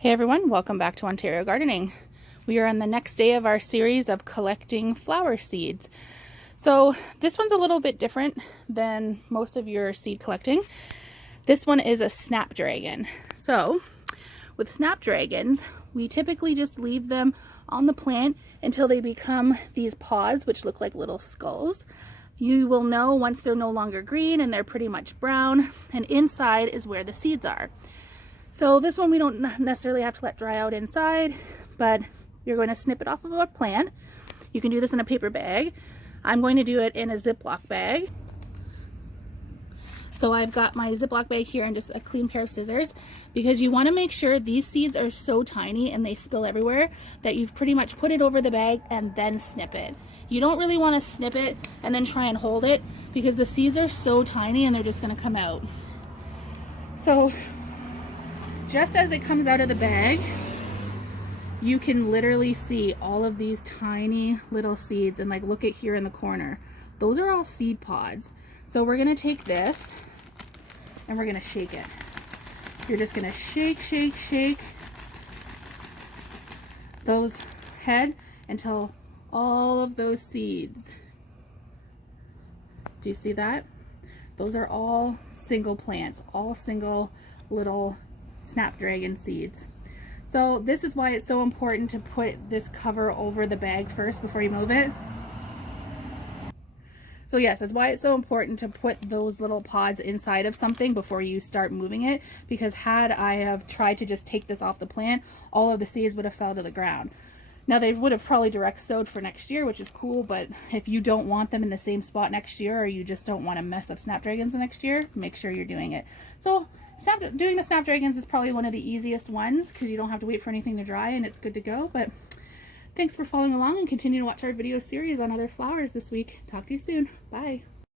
Hey everyone, welcome back to Ontario Gardening. We are on the next day of our series of collecting flower seeds. So this one's a little bit different than most of your seed collecting. This one is a Snapdragon. So with Snapdragons, we typically just leave them on the plant until they become these pods, which look like little skulls. You will know once they're no longer green and they're pretty much brown, and inside is where the seeds are. So this one we don't necessarily have to let dry out inside, but you're going to snip it off of a plant. You can do this in a paper bag. I'm going to do it in a Ziploc bag. So I've got my Ziploc bag here and just a clean pair of scissors, because you want to make sure these seeds are so tiny and they spill everywhere that you've pretty much put it over the bag and then snip it. You don't really want to snip it and then try and hold it, because the seeds are so tiny and they're just going to come out. So just as it comes out of the bag, you can literally see all of these tiny little seeds, and like look at here in the corner. Those are all seed pods. So we're gonna take this and we're gonna shake it. You're just gonna shake, shake, shake those head until all of those seeds. Do you see that? Those are all single plants, all single little Snapdragon seeds. So this is why it's so important to put this cover over the bag first before you move it. So yes, that's why it's so important to put those little pods inside of something before you start moving it, because had I have tried to just take this off the plant, all of the seeds would have fell to the ground. Now they would have probably direct sowed for next year, which is cool, but if you don't want them in the same spot next year, or you just don't want to mess up Snapdragons the next year, make sure you're doing it. So doing the Snapdragons is probably one of the easiest ones, because you don't have to wait for anything to dry and it's good to go. But thanks for following along, and continue to watch our video series on other flowers this week. Talk to you soon. Bye.